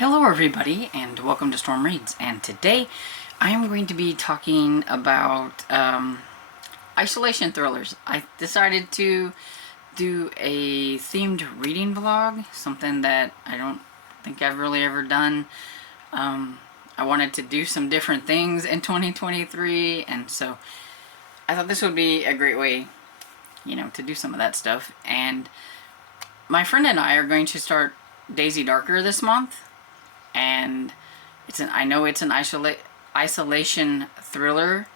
Hello everybody and welcome to Storm Reads, and today I am going to be talking about isolation thrillers. I decided to do a themed reading vlog, something that I don't think I've really ever done. I wanted to do some different things in 2023, and so I thought this would be a great way, to do some of that stuff. And my friend and I are going to start Daisy Darker this month. And I know it's an isolation thriller.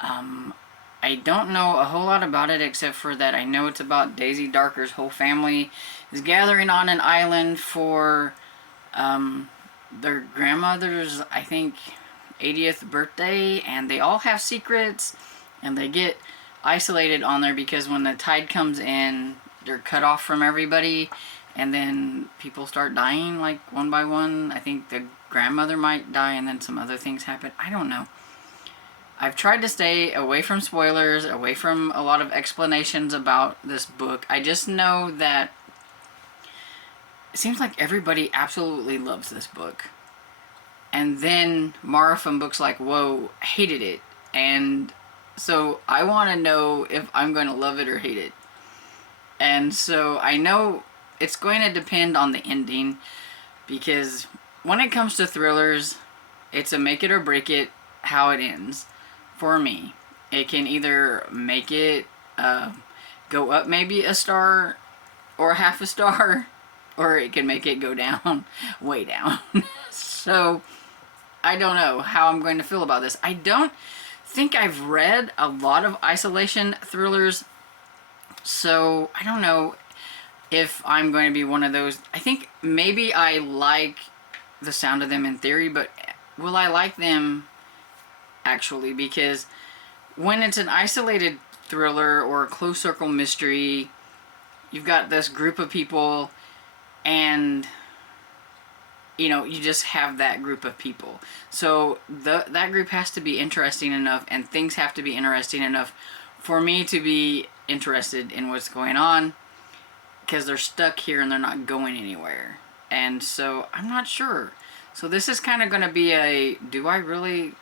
I don't know a whole lot about it except for that I know it's about Daisy Darker's whole family is gathering on an island for their grandmother's, I think, 80th birthday, and they all have secrets, and they get isolated on there because when the tide comes in, they're cut off from everybody. And then people start dying, like, one by one. I think the grandmother might die, and then some other things happen. I don't know. I've tried to stay away from spoilers, away from a lot of explanations about this book. I just know that it seems like everybody absolutely loves this book. And then Mara from Books Like Whoa hated it. And so I want to know if I'm going to love it or hate it. And so I know it's going to depend on the ending, because when it comes to thrillers, it's a make it or break it how it ends for me. It can either make it go up maybe a star or half a star, or it can make it go down, way down. So I don't know how I'm going to feel about this. I don't think I've read a lot of isolation thrillers, so I don't know if I'm going to be one of those. I think maybe I like the sound of them in theory, but will I like them actually? Because when it's an isolated thriller or a close circle mystery, you've got this group of people, and you just have that group of people. So that group has to be interesting enough, and things have to be interesting enough for me to be interested in what's going on, because they're stuck here and they're not going anywhere. And so I'm not sure. So this is kind of going to be do I really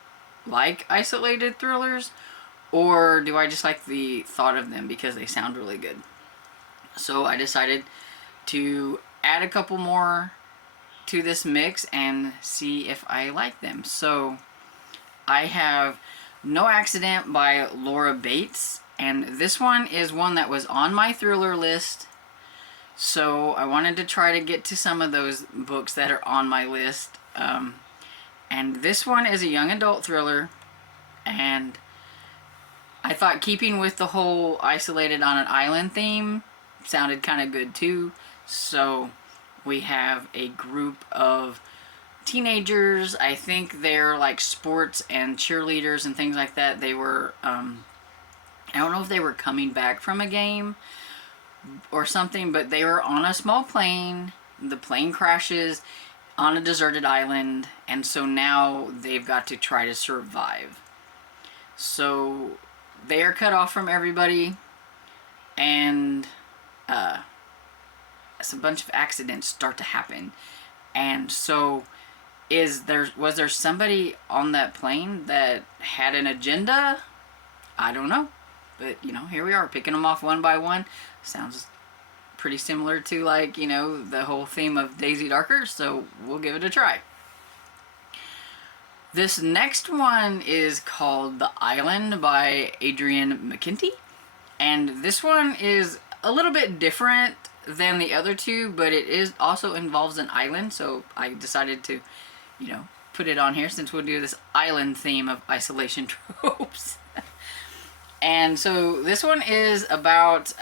like isolated thrillers, or do I just like the thought of them because they sound really good? So I decided to add a couple more to this mix and see if I like them. So I have No Accident by Laura Bates, and this one is one that was on my thriller list. So I wanted to try to get to some of those books that are on my list. And this one is a young adult thriller. And I thought keeping with the whole isolated on an island theme sounded kind of good too. So we have a group of teenagers. I think they're like sports and cheerleaders and things like that. They were, I don't know if they were coming back from a game or something, but they were on a small plane. The plane crashes on a deserted island, and so now they've got to try to survive. So they are cut off from everybody, and a bunch of accidents start to happen. And so was there somebody on that plane that had an agenda? I don't know. But, here we are, picking them off one by one. Sounds pretty similar to, the whole theme of Daisy Darker, so we'll give it a try. This next one is called The Island by Adrienne McKenty. And this one is a little bit different than the other two, but it also involves an island, so I decided to, put it on here since we'll do this island theme of isolation tropes. And so this one is about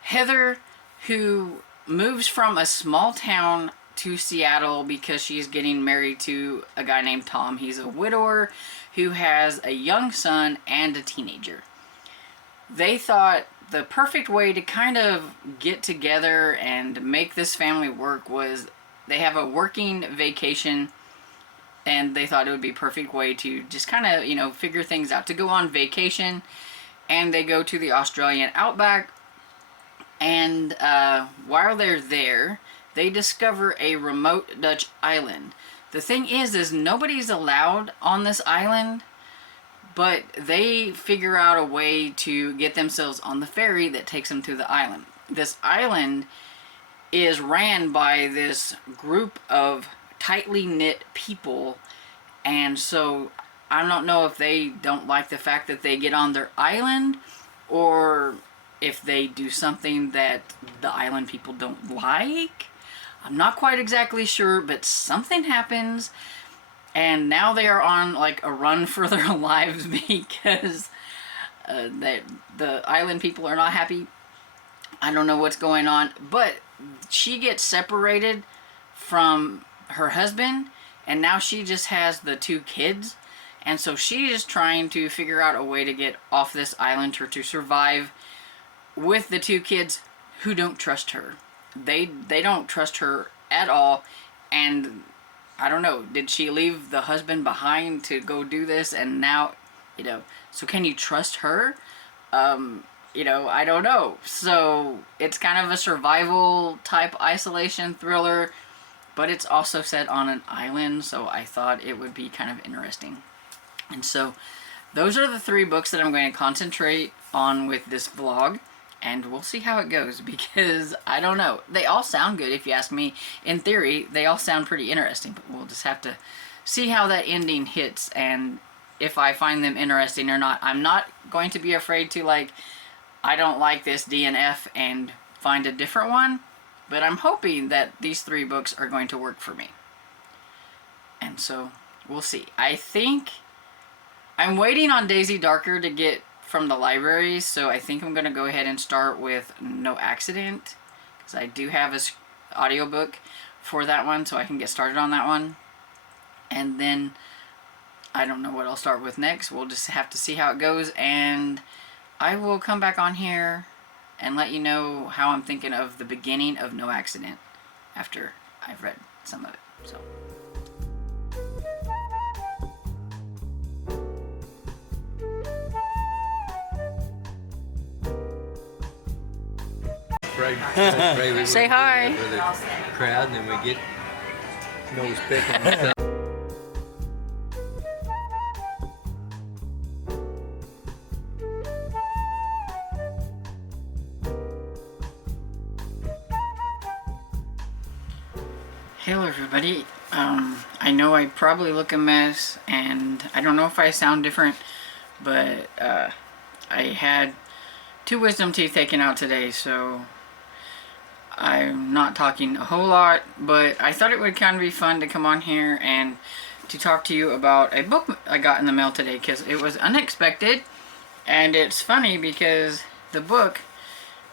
Heather, who moves from a small town to Seattle because she's getting married to a guy named Tom. He's a widower who has a young son and a teenager. They thought the perfect way to kind of get together and make this family work was they have a working vacation, and they thought it would be a perfect way to just kind of, figure things out, to go on vacation. And they go to the Australian outback, and while they're there, they discover a remote Dutch island. The thing is nobody's allowed on this island, but they figure out a way to get themselves on the ferry that takes them to the island. This island is ran by this group of tightly knit people, and so I don't know if they don't like the fact that they get on their island, or if they do something that the island people don't like. I'm not quite exactly sure, but something happens, and now they are on like a run for their lives because the island people are not happy. I don't know what's going on, but she gets separated from her husband, and now she just has the 2 kids, and so she is trying to figure out a way to get off this island or to survive with the 2 kids who don't trust her. They don't trust her at all, and I don't know, did she leave the husband behind to go do this, and now, you know, so can you trust her? You know, I don't know. So it's kind of a survival type isolation thriller, but it's also set on an island, so I thought it would be kind of interesting. And so those are the 3 books that I'm going to concentrate on with this vlog, and we'll see how it goes, because I don't know. They all sound good, if you ask me. In theory, they all sound pretty interesting, but we'll just have to see how that ending hits and if I find them interesting or not. I'm not going to be afraid to, like, I don't like this DNF and find a different one, but I'm hoping that these 3 books are going to work for me. And so we'll see. I think I'm waiting on Daisy Darker to get from the library, so I think I'm going to go ahead and start with No Accident, because I do have a audiobook for that one, so I can get started on that one. And then I don't know what I'll start with next. We'll just have to see how it goes, and I will come back on here and let you know how I'm thinking of the beginning of No Accident after I've read some of it. So. Say hi. For the crowd, and then we get nose picking and stuff. Hello everybody. I know I probably look a mess, and I don't know if I sound different, but I had 2 wisdom teeth taken out today, so I'm not talking a whole lot, but I thought it would kind of be fun to come on here and to talk to you about a book I got in the mail today, because it was unexpected, and it's funny because the book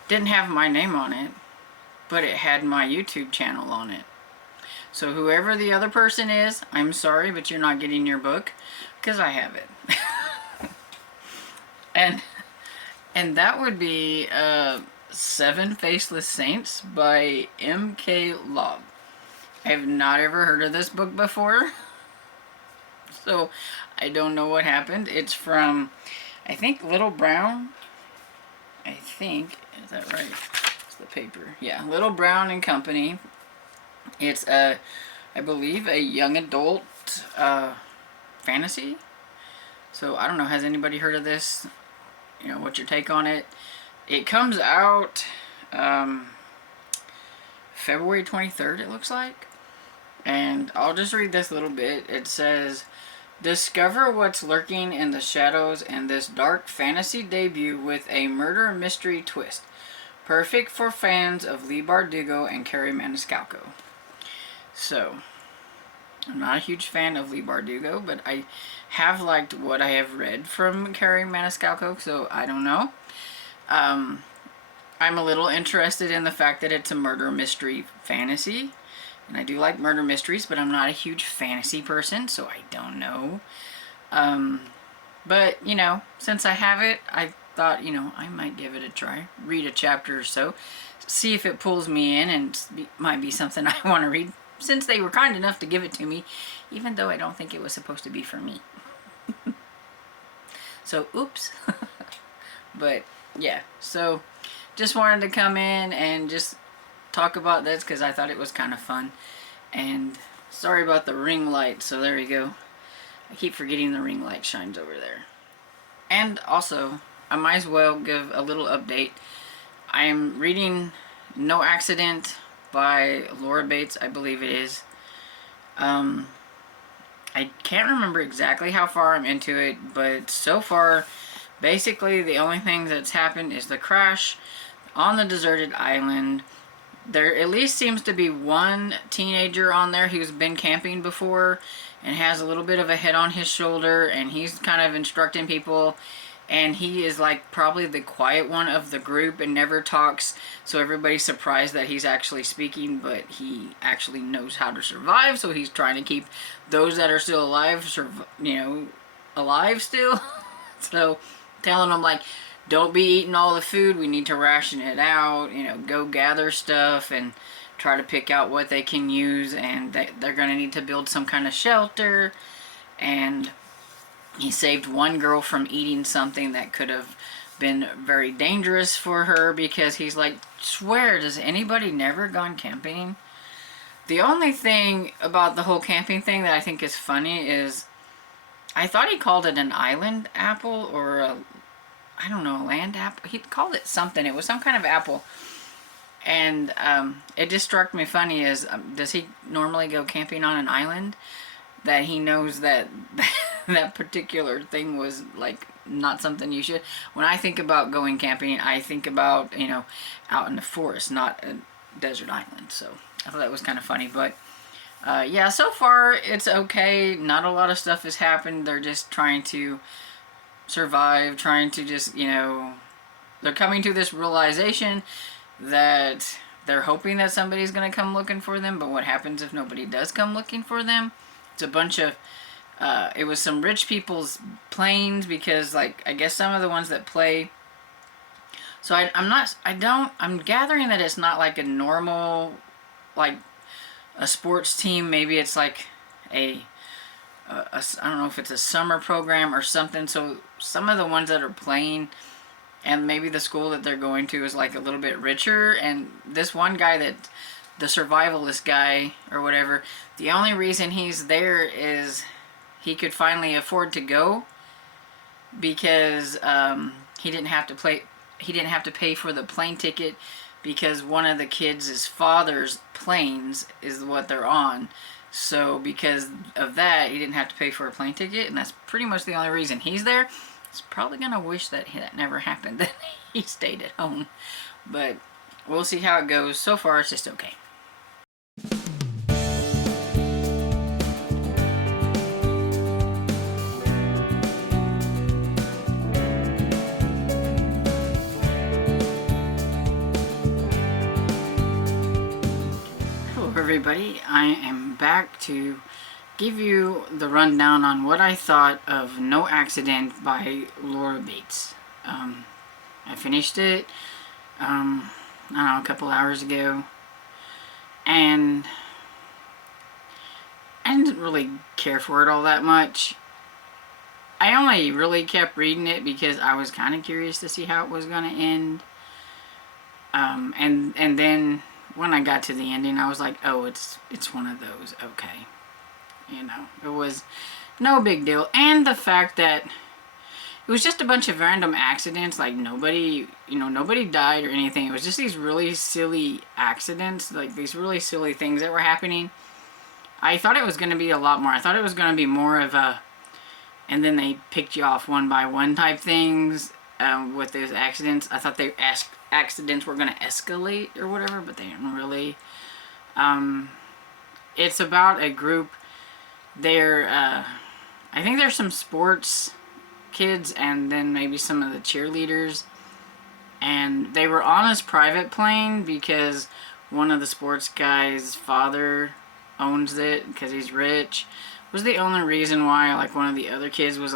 didn't have my name on it, but it had my YouTube channel on it. So whoever the other person is, I'm sorry, but you're not getting your book, because I have it. and that would be 7 Faceless Saints by M.K. Lobb. I have not ever heard of this book before, so I don't know what happened. It's from, I think, Little Brown. I think, is that right? It's the paper. Yeah, Little Brown and Company. It's I believe, a young adult fantasy. So I don't know, has anybody heard of this? You know, what's your take on it? It comes out February 23rd, it looks like. And I'll just read this little bit. It says, discover what's lurking in the shadows in this dark fantasy debut with a murder mystery twist. Perfect for fans of Leigh Bardugo and Carrie Maniscalco. So, I'm not a huge fan of Leigh Bardugo, but I have liked what I have read from Carrie Maniscalco, so I don't know. I'm a little interested in the fact that it's a murder mystery fantasy, and I do like murder mysteries, but I'm not a huge fantasy person, so I don't know. But, you know, since I have it, I thought, you know, I might give it a try. Read a chapter or so, see if it pulls me in, and might be something I want to read, since they were kind enough to give it to me, even though I don't think it was supposed to be for me. So, oops. But, yeah. So, just wanted to come in and just talk about this because I thought it was kind of fun. And sorry about the ring light, so there you go. I keep forgetting the ring light shines over there. And also, I might as well give a little update. I am reading No Accident by Laura Bates, I believe it is. I can't remember exactly how far I'm into it, but so far, basically the only thing that's happened is the crash on the deserted island. There at least seems to be one teenager on there who's been camping before and has a little bit of a head on his shoulder, and he's kind of instructing people, and he is like probably the quiet one of the group and never talks, so everybody's surprised that he's actually speaking, but he actually knows how to survive, so he's trying to keep those that are still alive, alive still. So telling them, like, don't be eating all the food, we need to ration it out, go gather stuff and try to pick out what they can use, and they're going to need to build some kind of shelter. And he saved one girl from eating something that could have been very dangerous for her, because he's like, swear, does anybody never gone camping? The only thing about the whole camping thing that I think is funny is I thought he called it an island apple or a land apple. He called it something. It was some kind of apple. And it just struck me funny is, does he normally go camping on an island? That he knows that that particular thing was like not something you should. When I think about going camping, I think about, out in the forest, not a desert island. So I thought that was kind of funny. But yeah, so far it's okay. Not a lot of stuff has happened. They're just trying to survive, trying to just, they're coming to this realization that they're hoping that somebody's going to come looking for them, but what happens if nobody does come looking for them? It's a bunch of, it was some rich people's planes, because, like, I guess some of the ones that play, so I'm gathering that it's not like a normal, like, a sports team. Maybe it's like I don't know if it's a summer program or something. So some of the ones that are playing, and maybe the school that they're going to is like a little bit richer, and this one guy, that the survivalist guy or whatever, the only reason he's there is he could finally afford to go, because he didn't have to pay for the plane ticket, because one of the kids' father's planes is what they're on. So because of that, he didn't have to pay for a plane ticket, and that's pretty much the only reason he's there. He's probably gonna wish that never happened, that he stayed at home. But we'll see how it goes. So far, it's just okay. Hello everybody, I am back to give you the rundown on what I thought of No Accident by Laura Bates. I finished it, I don't know, a couple hours ago, and I didn't really care for it all that much. I only really kept reading it because I was kind of curious to see how it was going to end. And then when I got to the ending, I was like, oh, it's one of those, okay. It was no big deal. And the fact that it was just a bunch of random accidents, like nobody died or anything. It was just these really silly accidents, like these really silly things that were happening. I thought it was going to be a lot more. I thought it was going to be more of a, and then they picked you off one by one type things with those accidents. I thought accidents were going to escalate or whatever, but they didn't really. It's about a group. I think there's some sports kids and then maybe some of the cheerleaders, and they were on his private plane because one of the sports guys' father owns it because he's rich. Was the only reason why, like, one of the other kids was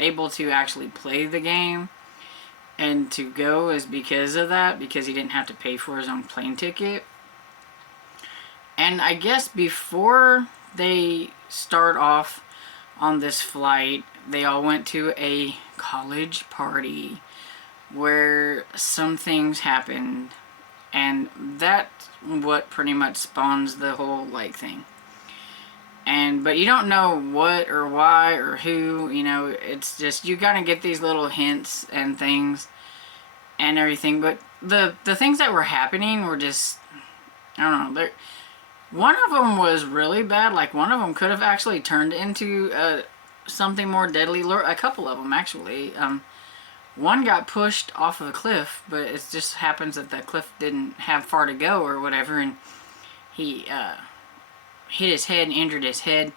able to actually play the game and to go is because of that, because he didn't have to pay for his own plane ticket. And I guess before they start off on this flight, they all went to a college party where some things happened. And that's what pretty much spawns the whole like thing. But you don't know what or why or who, you know, it's just, you gotta get these little hints and things and everything. But the things that were happening were just, I don't know, one of them was really bad. Like, one of them could have actually turned into something more deadly. A couple of them, actually. One got pushed off of a cliff, but it just happens that the cliff didn't have far to go or whatever, and he hit his head and injured his head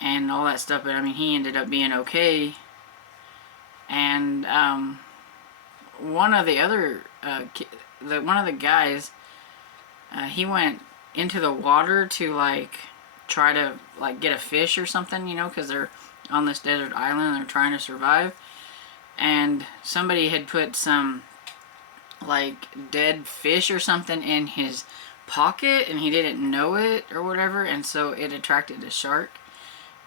and all that stuff. But I mean, he ended up being okay. And one of the other one of the guys, he went into the water to like try to like get a fish or something, you know, because they're on this desert island and they're trying to survive. And somebody had put some like dead fish or something in his pocket, and he didn't know it or whatever, and so it attracted a shark,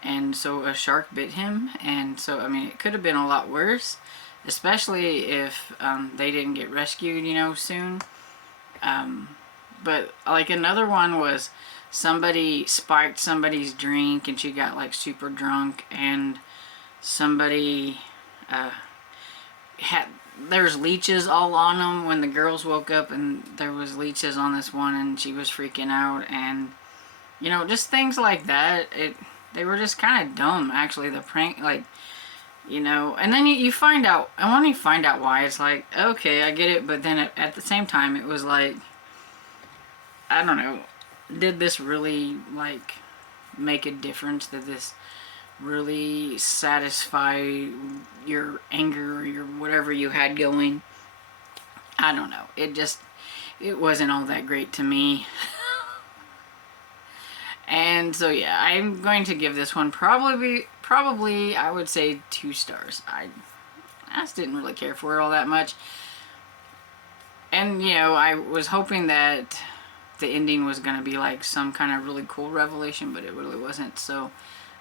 and so a shark bit him. And so I mean, it could have been a lot worse, especially if they didn't get rescued, you know, soon. But like, another one was somebody spiked somebody's drink and she got like super drunk, and somebody there's leeches all on them when the girls woke up, and there was leeches on this one, and she was freaking out. And you know, just things like that. They were just kind of dumb, actually, the prank, like, you know. And then you find out, and when you find out why, it's like, okay, I get it. But then at the same time, it was like, I don't know, did this really like make a difference? Did this really satisfy your anger or your whatever you had going? I don't know. It wasn't all that great to me. And so yeah, I'm going to give this one probably I would say 2 stars. I just didn't really care for it all that much. And you know, I was hoping that the ending was going to be like some kind of really cool revelation, but it really wasn't. So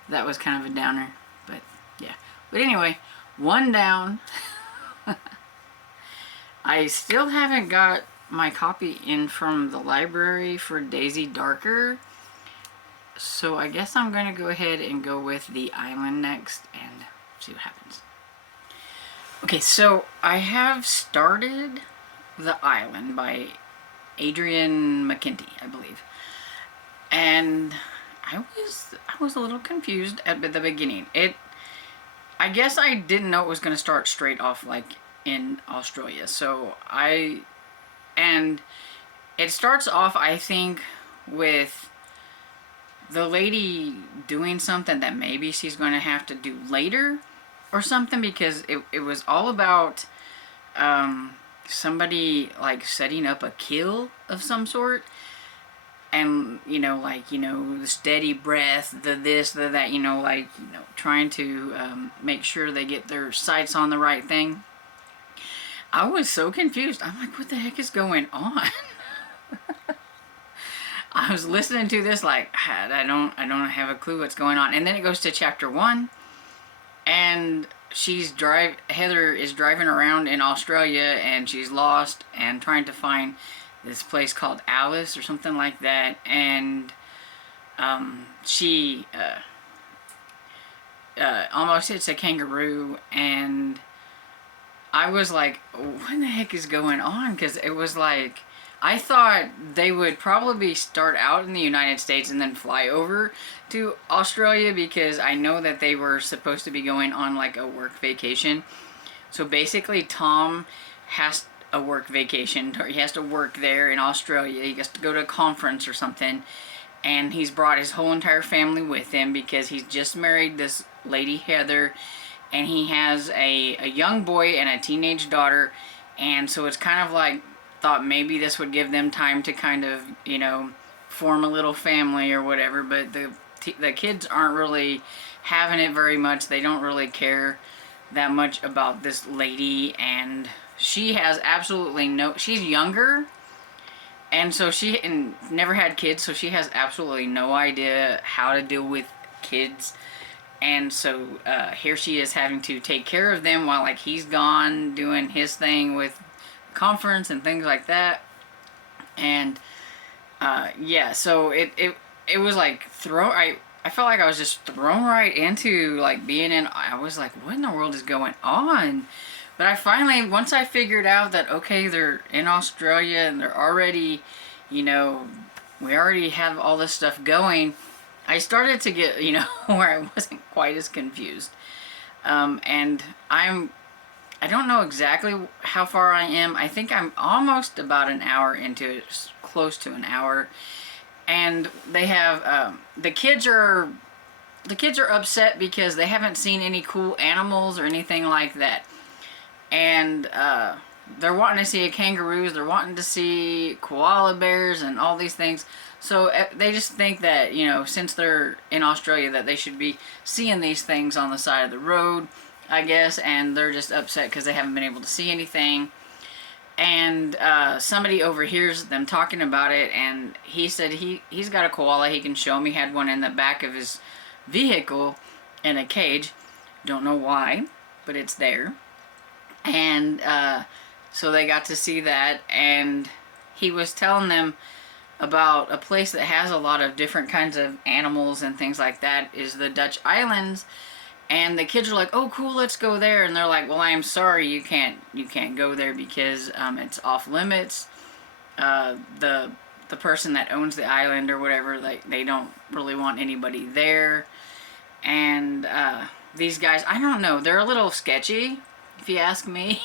that was kind of a downer. But yeah. But anyway, 1 down. I still haven't got my copy in from the library for Daisy Darker. So I guess I'm going to go ahead and go with The Island next and see what happens. Okay, so I have started The Island by Adrian McKenty, I believe. And I was a little confused at the beginning. I guess I didn't know it was going to start straight off like in Australia. And it starts off, I think, with the lady doing something that maybe she's going to have to do later or something, because it was all about somebody like setting up a kill of some sort. And, you know, like, you know, the steady breath, the this, the that, you know, like, you know, trying to make sure they get their sights on the right thing. I was so confused. I'm like, what the heck is going on? I was listening to this like, I don't have a clue what's going on. And then it goes to chapter 1, and Heather is driving around in Australia, and she's lost and trying to find this place called Alice or something like that. And she almost hits a kangaroo, and I was like, what the heck is going on? Because it was like, I thought they would probably start out in the United States and then fly over to Australia, because I know that they were supposed to be going on like a work vacation. So basically Tom has a work vacation, or he has to work there in Australia. He has to go to a conference or something, and he's brought his whole entire family with him because he's just married this lady Heather, and he has a young boy and a teenage daughter. And so it's kind of like, thought maybe this would give them time to kind of, you know, form a little family or whatever. But the kids aren't really having it very much. They don't really care that much about this lady, and she has absolutely she's younger, and so she never had kids, so she has absolutely no idea how to deal with kids. And so here she is having to take care of them while like he's gone doing his thing with conference and things like that. And yeah, so it was like I felt like I was just thrown right into like being in. I was like, what in the world is going on? But I finally, once I figured out that okay, they're in Australia and they're already, you know, we already have all this stuff going. I started to get, where I wasn't quite as confused. And I don't know exactly how far I am. I think I'm almost about an hour into it, close to an hour. And they have the kids are upset because they haven't seen any cool animals or anything like that. And they're wanting to see kangaroos, they're wanting to see koala bears and all these things. So they just think that, since they're in Australia, that they should be seeing these things on the side of the road, I guess, and they're just upset because they haven't been able to see anything. And somebody overhears them talking about it, and he said he's got a koala he can show me. He had one in the back of his vehicle in a cage. Don't know why, but it's there. And so they got to see that, and he was telling them about a place that has a lot of different kinds of animals and things like that, is the Dutch Islands. And the kids are like, oh cool, let's go there. And they're like, well, I am sorry, you can't go there because it's off limits. The person that owns the island or whatever, like, they don't really want anybody there. And these guys, I don't know, they're a little sketchy, if you ask me.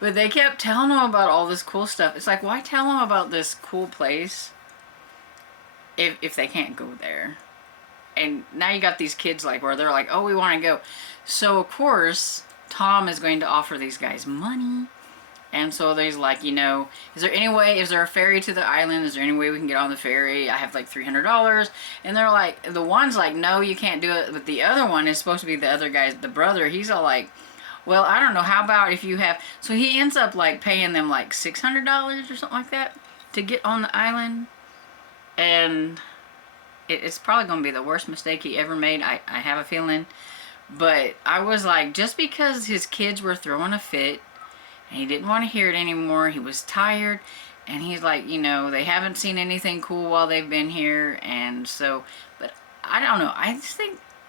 But they kept telling them about all this cool stuff. It's like, why tell them about this cool place if they can't go there? And now you got these kids like where they're like, oh, we want to go. So of course Tom is going to offer these guys money. And so there's like, is there a ferry to the island? Is there any way we can get on the ferry? I have like $300. And they're like, the one's like, no, you can't do it. But the other one is supposed to be the other guy's, the brother. He's all like, well, I don't know. How about if you have, so he ends up like paying them like $600 or something like that to get on the island. And it's probably going to be the worst mistake he ever made. I have a feeling. But I was like, just because his kids were throwing a fit and he didn't want to hear it anymore, he was tired, and he's like, they haven't seen anything cool while they've been here. And so, but I don't know. I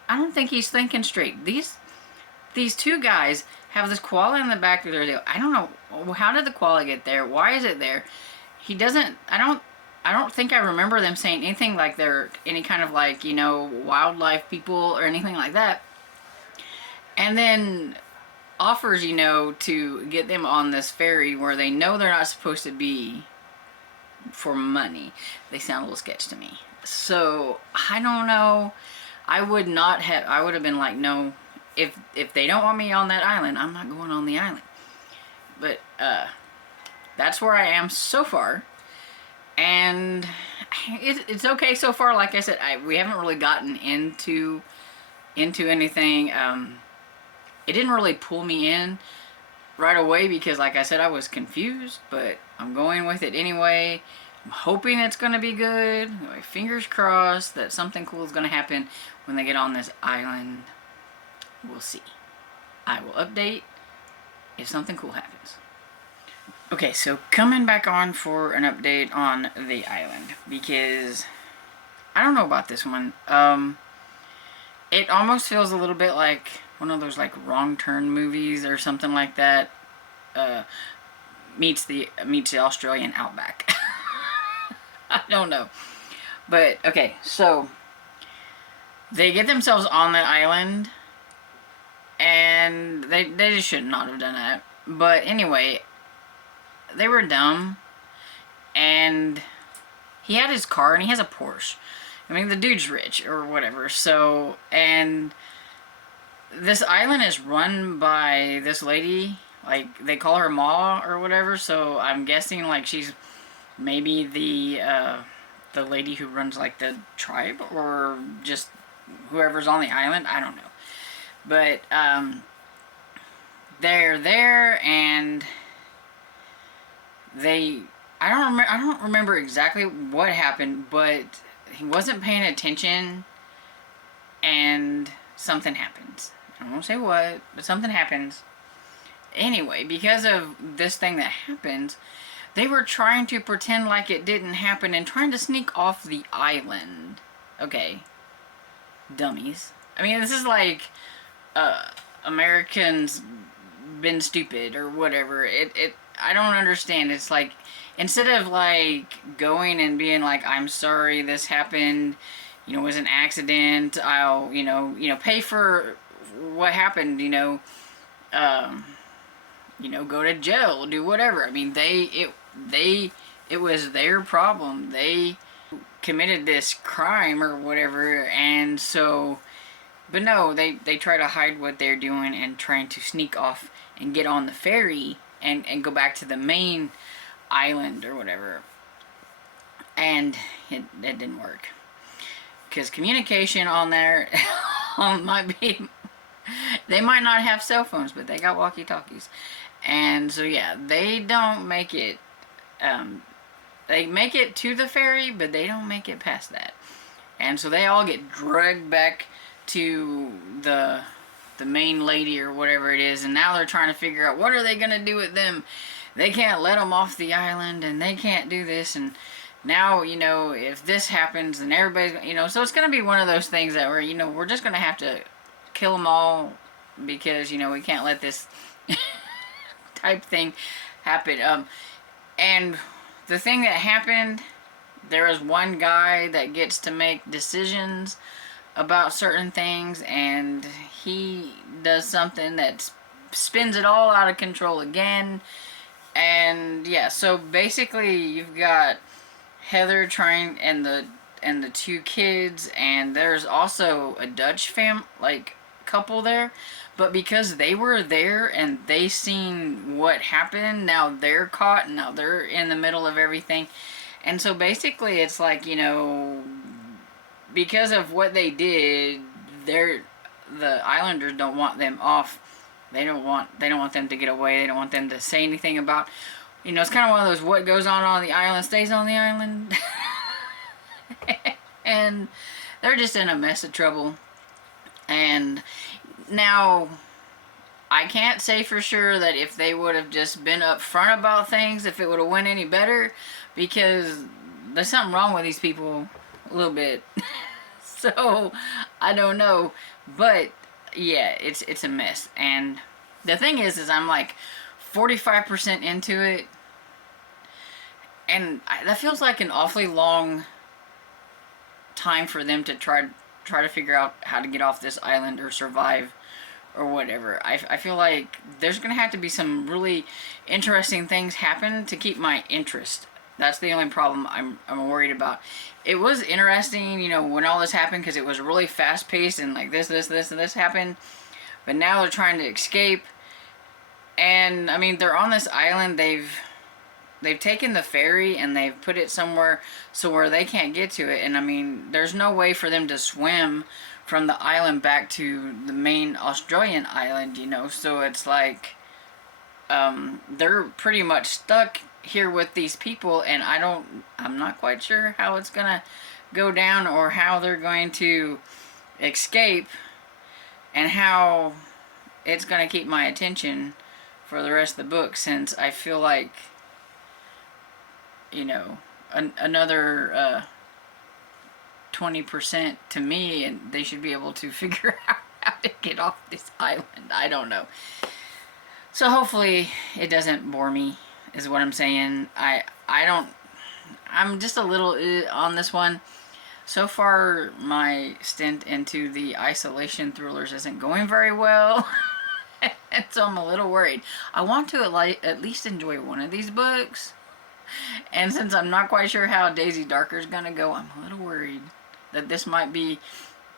don't think he's thinking straight. These two guys have this koala in the back of their deal. I don't know, how did the koala get there? Why is it there? I don't think I remember them saying anything like they're any kind of like, wildlife people or anything like that. And then offers, to get them on this ferry where they know they're not supposed to be for money. They sound a little sketch to me. So, I don't know. I would have been like, no, if they don't want me on that island, I'm not going on the island. But, that's where I am so far. And it's okay so far. Like I said, we haven't really gotten into anything. It didn't really pull me in right away because, like I said, I was confused. But I'm going with it anyway. I'm hoping it's going to be good. My fingers crossed that something cool is going to happen when they get on this island. We'll see. I will update if something cool happens. Okay, so coming back on for an update on the island, because I don't know about this one. It almost feels a little bit like one of those like Wrong Turn movies or something like that. Meets the Australian outback. I don't know, but okay, so they get themselves on the island, and they just should not have done that. But anyway, they were dumb, and he had his car, and he has a Porsche. I mean, the dude's rich, or whatever, so, and this island is run by this lady, like, they call her Ma, or whatever, so I'm guessing, like, she's maybe the lady who runs, like, the tribe, or just whoever's on the island, I don't know. But, they're there, and I don't remember exactly what happened, but he wasn't paying attention, and something happens. I won't say what, but something happens. Anyway, because of this thing that happens, they were trying to pretend like it didn't happen and trying to sneak off the island. Okay, dummies. I mean, this is like Americans been stupid or whatever. I don't understand. It's like, instead of like going and being like, I'm sorry this happened, it was an accident, I'll pay for what happened, go to jail, do whatever. I mean, it was their problem. They committed this crime or whatever, and so, but no, they try to hide what they're doing and trying to sneak off and get on the ferry and go back to the main island or whatever. And it didn't work. Because communication on there might be... They might not have cell phones, but they got walkie-talkies. And so, yeah, they don't make it... they make it to the ferry, but they don't make it past that. And so they all get dragged back to the main lady or whatever it is, and now they're trying to figure out what are they going to do with them. They can't let them off the island, and they can't do this, and now, if this happens, then everybody's, so it's going to be one of those things that we're just going to have to kill them all because, we can't let this type thing happen. And the thing that happened, there is one guy that gets to make decisions about certain things, and he does something that spins it all out of control again. And yeah, so basically you've got Heather trying, and the two kids, and there's also a Dutch couple there, but because they were there and they seen what happened, now they're caught and now they're in the middle of everything. And so basically it's like, because of what they did, the islanders don't want them off. They don't want them to get away. They don't want them to say anything about, it's kind of one of those, what goes on the island stays on the island. And they're just in a mess of trouble. And now, I can't say for sure that if they would have just been upfront about things, if it would have went any better, because there's something wrong with these people a little bit. So, I don't know. But, yeah, it's a mess. And the thing is I'm like 45% into it. And that feels like an awfully long time for them to try to figure out how to get off this island or survive or whatever. I feel like there's going to have to be some really interesting things happen to keep my interest. That's the only problem I'm worried about. It was interesting, when all this happened, because it was really fast-paced and like this, and this happened. But now they're trying to escape. And, I mean, they're on this island. They've taken the ferry and they've put it somewhere so where they can't get to it. And, I mean, there's no way for them to swim from the island back to the main Australian island, So it's like, they're pretty much stuck here with these people, and I'm not quite sure how it's gonna go down or how they're going to escape and how it's gonna keep my attention for the rest of the book, since I feel like, another 20% to me, and they should be able to figure out how to get off this island. I don't know. So hopefully it doesn't bore me, is what I'm saying. I'm just a little on this one. So far, my stint into the isolation thrillers isn't going very well. And so I'm a little worried. I want to at least enjoy one of these books. And since I'm not quite sure how Daisy Darker's gonna go, I'm a little worried that this might be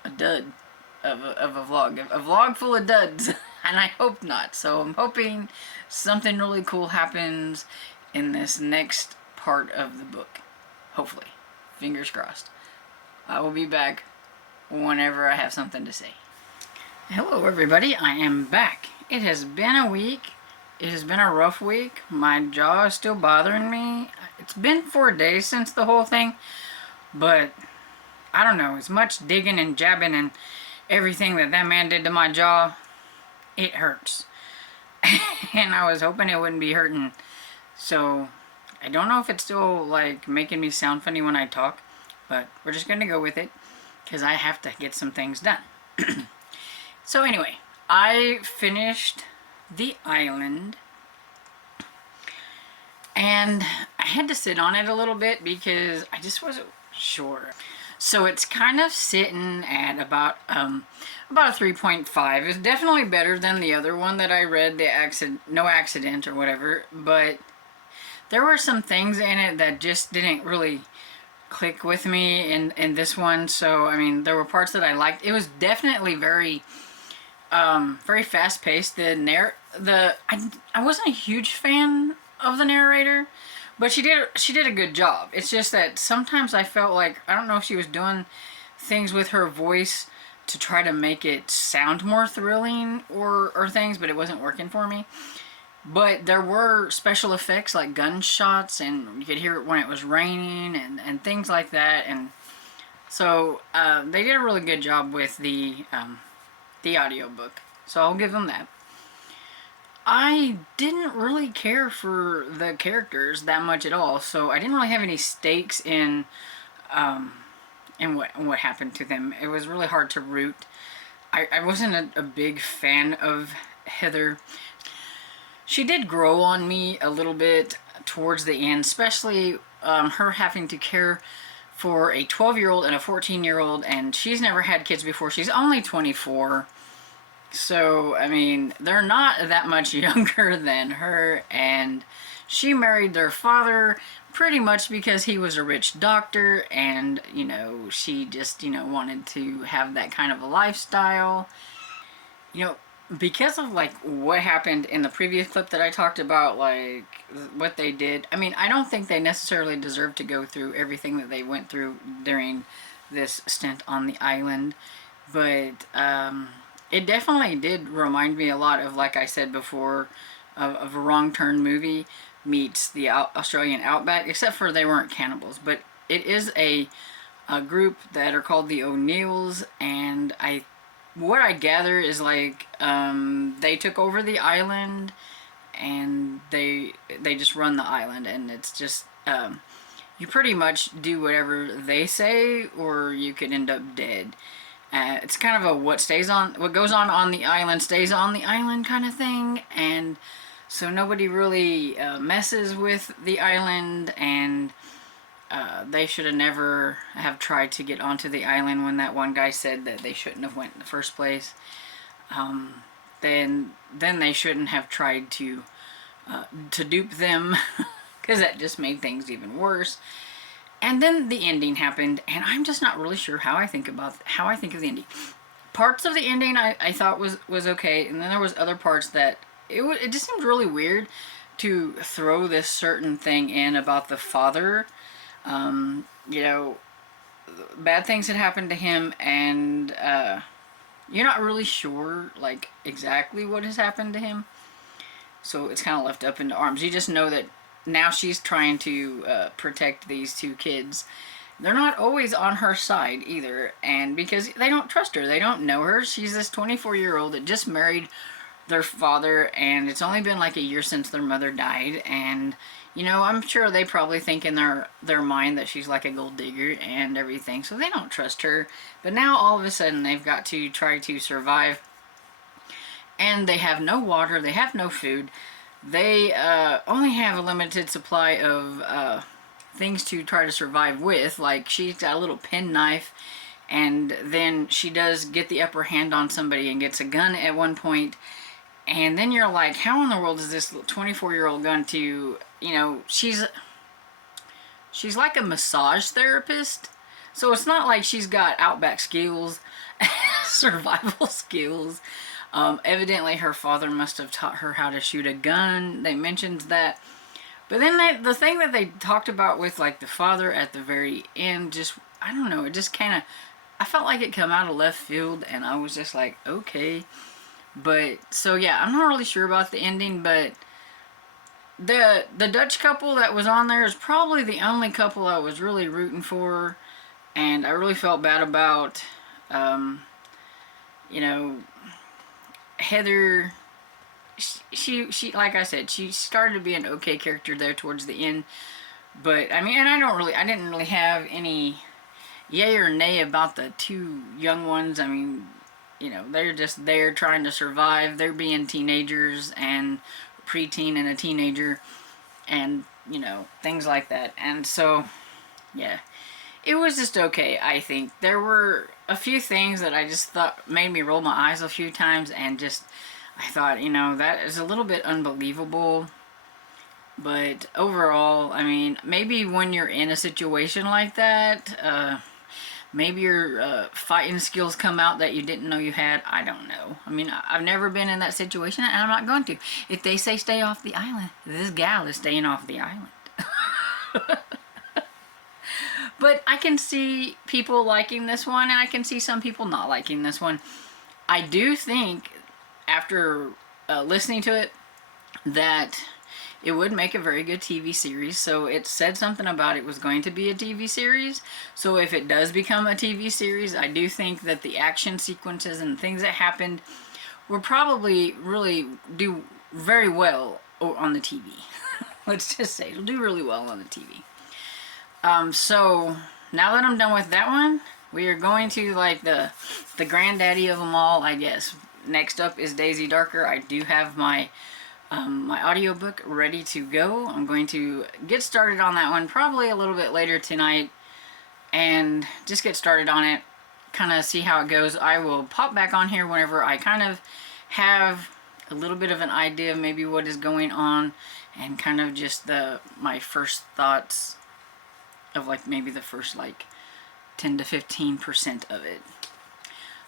a dud of a vlog. A vlog full of duds. And I hope not. So I'm hoping something really cool happens in this next part of the book. Hopefully. Fingers crossed. I will be back whenever I have something to say. Hello everybody, I am back. It has been a week. It has been a rough week. My jaw is still bothering me. It's been 4 days since the whole thing. But, I don't know, as much digging and jabbing and everything that man did to my jaw, it hurts. And I was hoping it wouldn't be hurting so I don't know if it's still like making me sound funny when I talk, but we're just gonna go with it because I have to get some things done. So anyway, I finished The Island, and I had to sit on it a little bit because I just wasn't sure. So it's kind of sitting at about a 3.5. It's definitely better than the other one that I read, No Accident or whatever, but there were some things in it that just didn't really click with me in this one. So I mean, there were parts that I liked. It was definitely very very fast paced. I wasn't a huge fan of the narrator, but she did a good job. It's just that sometimes I felt like, I don't know if she was doing things with her voice to try to make it sound more thrilling or things, but it wasn't working for me. But there were special effects like gunshots, and you could hear it when it was raining and things like that. And so they did a really good job with the audiobook. So I'll give them that. I didn't really care for the characters that much at all, so I didn't really have any stakes in what happened to them. It was really hard to root. I wasn't a big fan of Heather. She did grow on me a little bit towards the end, especially her having to care for a 12-year-old and a 14-year-old, and she's never had kids before. She's only 24. So, I mean, they're not that much younger than her, and she married their father pretty much because he was a rich doctor, and, you know, she just, you know, wanted to have that kind of a lifestyle. You know, because of, like, what happened in the previous clip that I talked about, like, what they did, I mean, I don't think they necessarily deserve to go through everything that they went through during this stint on the island, but, it definitely did remind me a lot of, like I said before, of a Wrong Turn movie meets the Australian Outback, except for they weren't cannibals. But it is a group that are called the O'Neills, and what I gather is like they took over the island, and they just run the island, and it's just you pretty much do whatever they say, or you could end up dead. It's kind of a what goes on the island stays on the island kind of thing, and so nobody really messes with the island, and they should have never have tried to get onto the island when that one guy said that they shouldn't have went in the first place. Then they shouldn't have tried to dupe them, because that just made things even worse. And then the ending happened, and I'm just not really sure how I think of the ending. Parts of the ending I thought was okay, and then there was other parts that it just seemed really weird to throw this certain thing in about the father. You know, bad things had happened to him, and you're not really sure like exactly what has happened to him. So it's kind of left up into arms. You just know that now she's trying to protect these two kids. They're not always on her side either, and because they don't trust her, they don't know her. She's this 24-year-old that just married their father, and it's only been like a year since their mother died, and you know, I'm sure they probably think in their mind that she's like a gold digger and everything, so they don't trust her. But now all of a sudden they've got to try to survive, and they have no water, they have no food. They only have a limited supply of things to try to survive with. Like, she's got a little penknife, and then she does get the upper hand on somebody and gets a gun at one point. And then you're like, how in the world is this 24-year-old going to, you know, she's like a massage therapist. So it's not like she's got outback skills, survival skills. Evidently her father must have taught her how to shoot a gun. They mentioned that. But then the thing that they talked about with like the father at the very end, just, I don't know, it just kind of, I felt like it come out of left field, and I was just like, okay. But, so yeah, I'm not really sure about the ending, but the Dutch couple that was on there is probably the only couple I was really rooting for, and I really felt bad about, you know, Heather she like I said, she started to be an okay character there towards the end. But I mean, and I didn't really have any yay or nay about the two young ones. I mean, you know, they're just there trying to survive. They're being teenagers and preteen and a teenager, and you know, things like that. And so, yeah, it was just okay. I think there were a few things that I just thought made me roll my eyes a few times, and just I thought, you know, that is a little bit unbelievable. But overall, I mean, maybe when you're in a situation like that, maybe your fighting skills come out that you didn't know you had. I don't know. I mean, I've never been in that situation, and I'm not going to. If they say stay off the island, this gal is staying off the island. But I can see people liking this one, and I can see some people not liking this one. I do think, after listening to it, that it would make a very good TV series. So it said something about it was going to be a TV series. So if it does become a TV series, I do think that the action sequences and things that happened will probably really do very well on the TV. Let's just say it'll do really well on the TV. So now that I'm done with that one, we are going to like the granddaddy of them all, I guess. Next up is Daisy Darker. I do have my my audiobook ready to go. I'm going to get started on that one probably a little bit later tonight and just get started on it, kind of see how it goes. I will pop back on here whenever I kind of have a little bit of an idea of maybe what is going on, and kind of just my first thoughts of like maybe the first like 10 to 15% of it.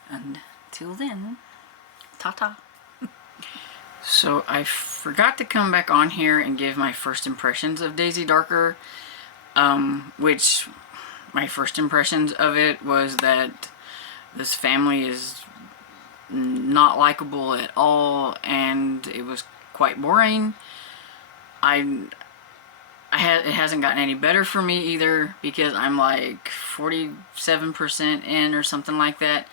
Until then, ta-ta. So I forgot to come back on here and give my first impressions of Daisy Darker, which my first impressions of it was that this family is not likable at all, and it was quite boring. It hasn't gotten any better for me either, because I'm like 47% in or something like that.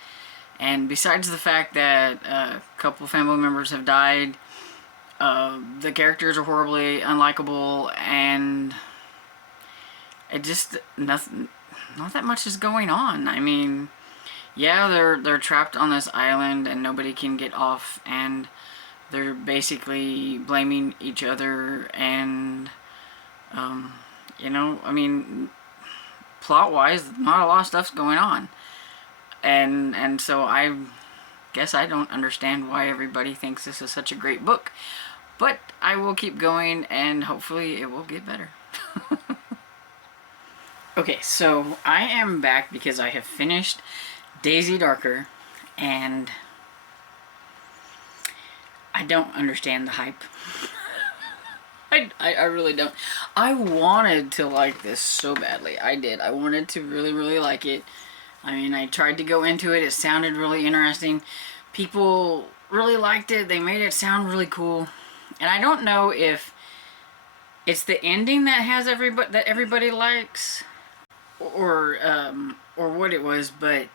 And besides the fact that a couple family members have died, the characters are horribly unlikable, and it just not that much is going on. I mean, yeah, they're trapped on this island and nobody can get off, and they're basically blaming each other, and you know, I mean, plot-wise, not a lot of stuff's going on. And so I guess I don't understand why everybody thinks this is such a great book. But I will keep going, and hopefully it will get better. Okay, so I am back because I have finished Daisy Darker, and I don't understand the hype. I really don't. I wanted to like this so badly. I did. I wanted to really, really like it. I mean, I tried to go into it. It sounded really interesting. People really liked it. They made it sound really cool. And I don't know if it's the ending that has everybody likes, or what it was, but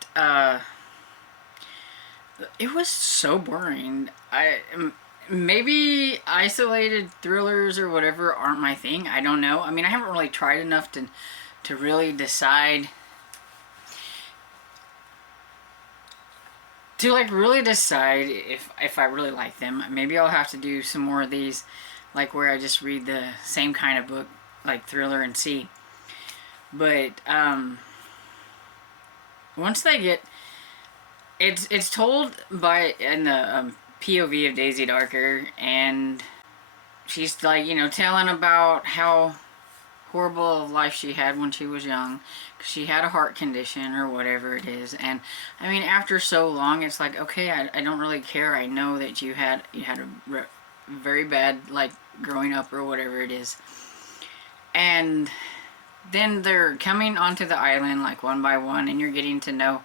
it was so boring. Maybe isolated thrillers or whatever aren't my thing. I don't know. I mean, I haven't really tried enough to really decide, to like really decide if I really like them. Maybe I'll have to do some more of these, like where I just read the same kind of book, like thriller, and see. But once they get, it's told in the POV of Daisy Darker, and she's like, you know, telling about how horrible of life she had when she was young. She had a heart condition or whatever it is, and I mean, after so long, it's like, okay, I don't really care. I know that you had a very bad, like, growing up or whatever it is. And then they're coming onto the island, like, one by one, and you're getting to know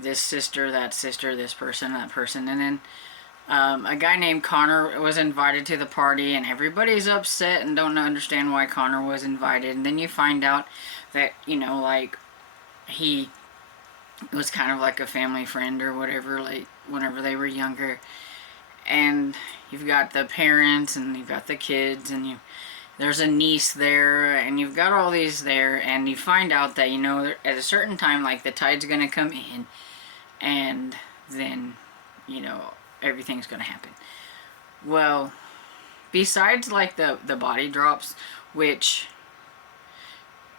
this sister, that sister, this person, that person, and then a guy named Connor was invited to the party, and everybody's upset and don't understand why Connor was invited. And then you find out that, you know, like, he was kind of like a family friend or whatever, like, whenever they were younger. And, you've got the parents and you've got the kids and there's a niece there and you've got all these there, and you find out that, you know, at a certain time, like, the tide's gonna come in and then, you know, everything's gonna happen. Well, besides, like, the body drops, which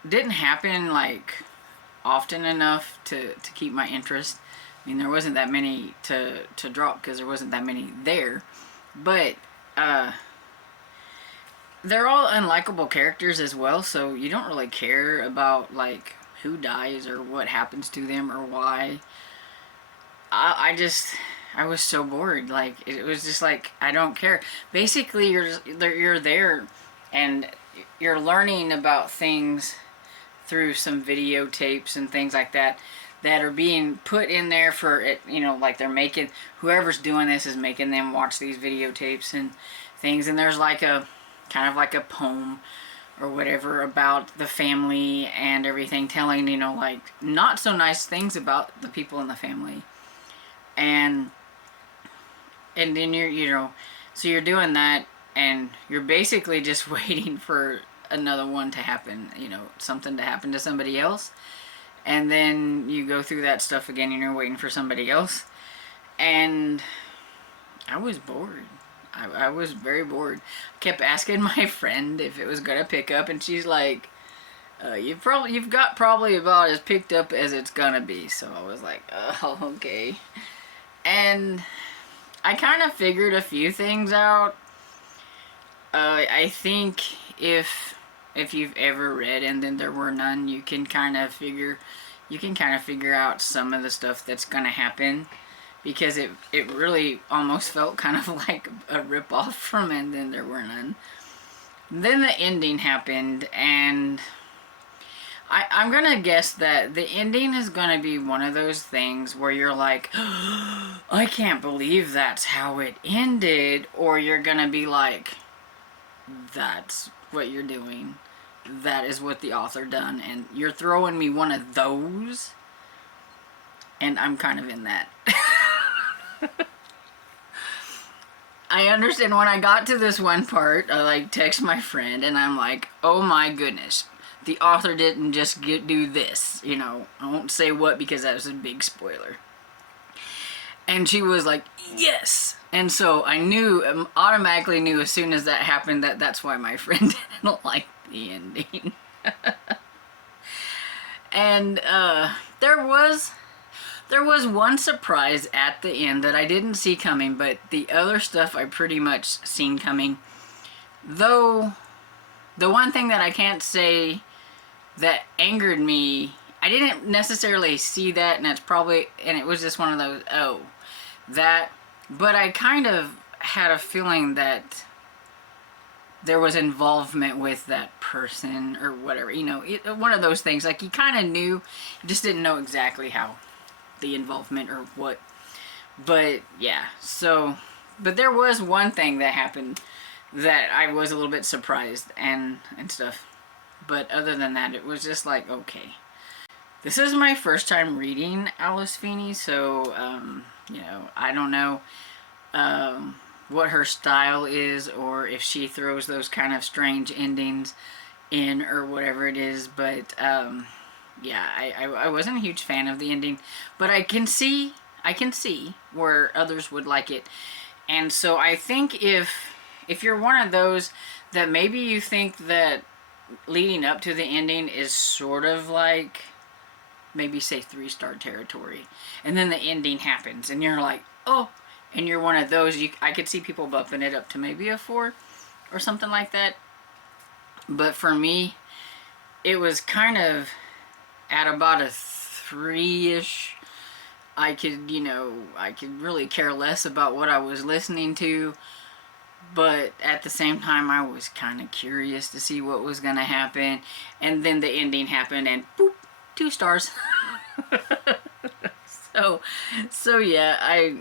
didn't happen, like, often enough to keep my interest. I mean, there wasn't that many to drop because there wasn't that many there. But, they're all unlikable characters as well, so you don't really care about, like, who dies or what happens to them or why. I was so bored. Like, it was just like, I don't care. Basically, you're there and you're learning about things through some videotapes and things like that that are being put in there for it, you know, like, they're making, whoever's doing this is making them watch these videotapes and things, and there's like a kind of like a poem or whatever about the family and everything, telling, you know, like, not so nice things about the people in the family. And then you're, you know, so you're doing that and you're basically just waiting for another one to happen, you know, something to happen to somebody else. And then you go through that stuff again and you're waiting for somebody else. And I was bored. I was very bored. I kept asking my friend if it was gonna pick up, and she's like, you've got probably about as picked up as it's gonna be. So I was like, oh, okay. And I kind of figured a few things out. I think if you've ever read And Then There Were None, you can kind of figure out some of the stuff that's gonna happen, because it really almost felt kind of like a rip-off from And Then There Were None. Then the ending happened, and I'm gonna guess that the ending is gonna be one of those things where you're like, oh, I can't believe that's how it ended, or you're gonna be like, that's what you're doing. That is what the author done, and you're throwing me one of those, and I'm kind of in that. I understand when I got to this one part, I like text my friend and I'm like, oh my goodness, the author didn't just do this, you know. I won't say what because that was a big spoiler. And she was like, yes. And so I knew, automatically knew as soon as that happened, that that's why my friend didn't like the ending. And there was one surprise at the end that I didn't see coming, but the other stuff I pretty much seen coming. Though the one thing that I can't say that angered me, I didn't necessarily see that, and it was just one of those, oh, that, but I kind of had a feeling that there was involvement with that person or whatever, you know, one of those things, like, you kind of knew, you just didn't know exactly how, the involvement or what. But yeah, so, but there was one thing that happened that I was a little bit surprised and stuff, but other than that, it was just like, okay. This is my first time reading Alice Feeney, so you know, I don't know what her style is, or if she throws those kind of strange endings in or whatever it is, but yeah, I wasn't a huge fan of the ending, but I can see where others would like it. And so I think if you're one of those that maybe you think that leading up to the ending is sort of like, maybe say 3-star territory, and then the ending happens and you're like, oh, and you're one of those, I could see people bumping it up to maybe a 4 or something like that. But for me, it was kind of at about a 3-ish. I could really care less about what I was listening to, but at the same time I was kind of curious to see what was going to happen, and then the ending happened and boop, 2 stars. so yeah, I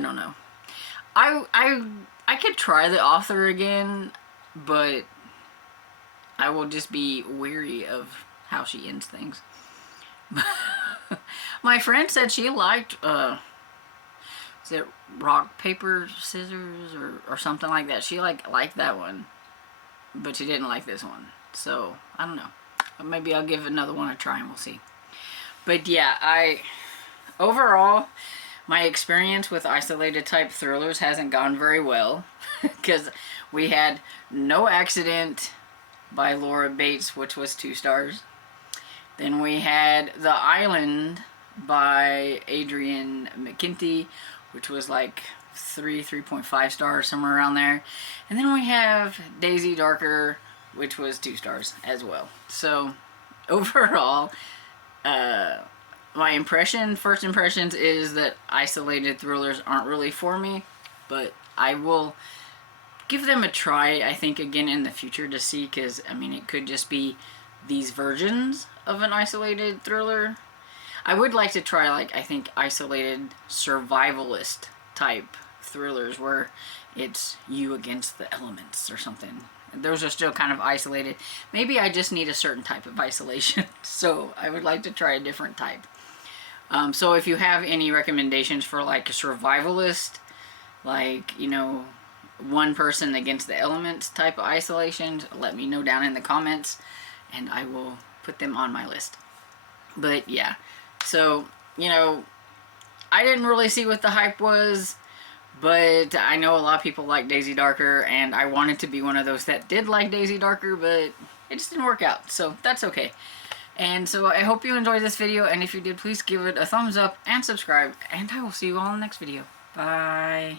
don't know. I could try the author again, but I will just be wary of how she ends things. My friend said she liked rock, paper, scissors, or something like that. She liked that one, but she didn't like this one. So, I don't know. Maybe I'll give another one a try and we'll see. But yeah, overall, my experience with isolated type thrillers hasn't gone very well. Because we had No Accident by Laura Bates, which was 2 stars. Then we had The Island by Adrian McKinty, which was like 3.5 stars, somewhere around there. And then we have Daisy Darker, which was 2 stars as well. So overall, my first impressions is that isolated thrillers aren't really for me, but I will give them a try, I think, again in the future to see, because, I mean, it could just be these versions of an isolated thriller. I would like to try, like, I think, isolated survivalist type thrillers where it's you against the elements or something. Those are still kind of isolated. Maybe I just need a certain type of isolation, so I would like to try a different type. So if you have any recommendations for, like, a survivalist, like, you know, one person against the elements type of isolation, let me know down in the comments and I will put them on my list. But yeah, so, you know, I didn't really see what the hype was, but I know a lot of people like Daisy Darker, and I wanted to be one of those that did like Daisy Darker, but it just didn't work out, so that's okay. And so I hope you enjoyed this video, and if you did, please give it a thumbs up and subscribe, and I will see you all in the next video. Bye.